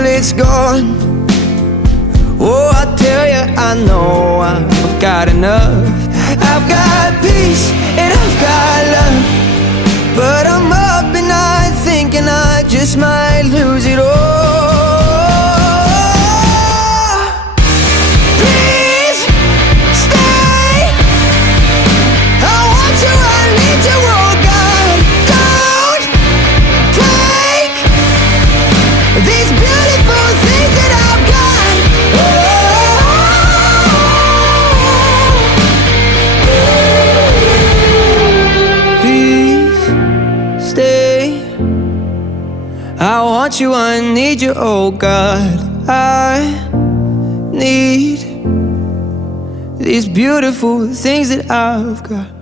till it's gone. Oh, I tell you, I know I've got enough. I've got peace and I've got love, but I'm up at night thinking I just might lose it all. Please stay. I want you, I need you, oh God. Don't take these beautiful things that I've got. Please stay. I want you, I need you, oh God. I need these beautiful things that I've got.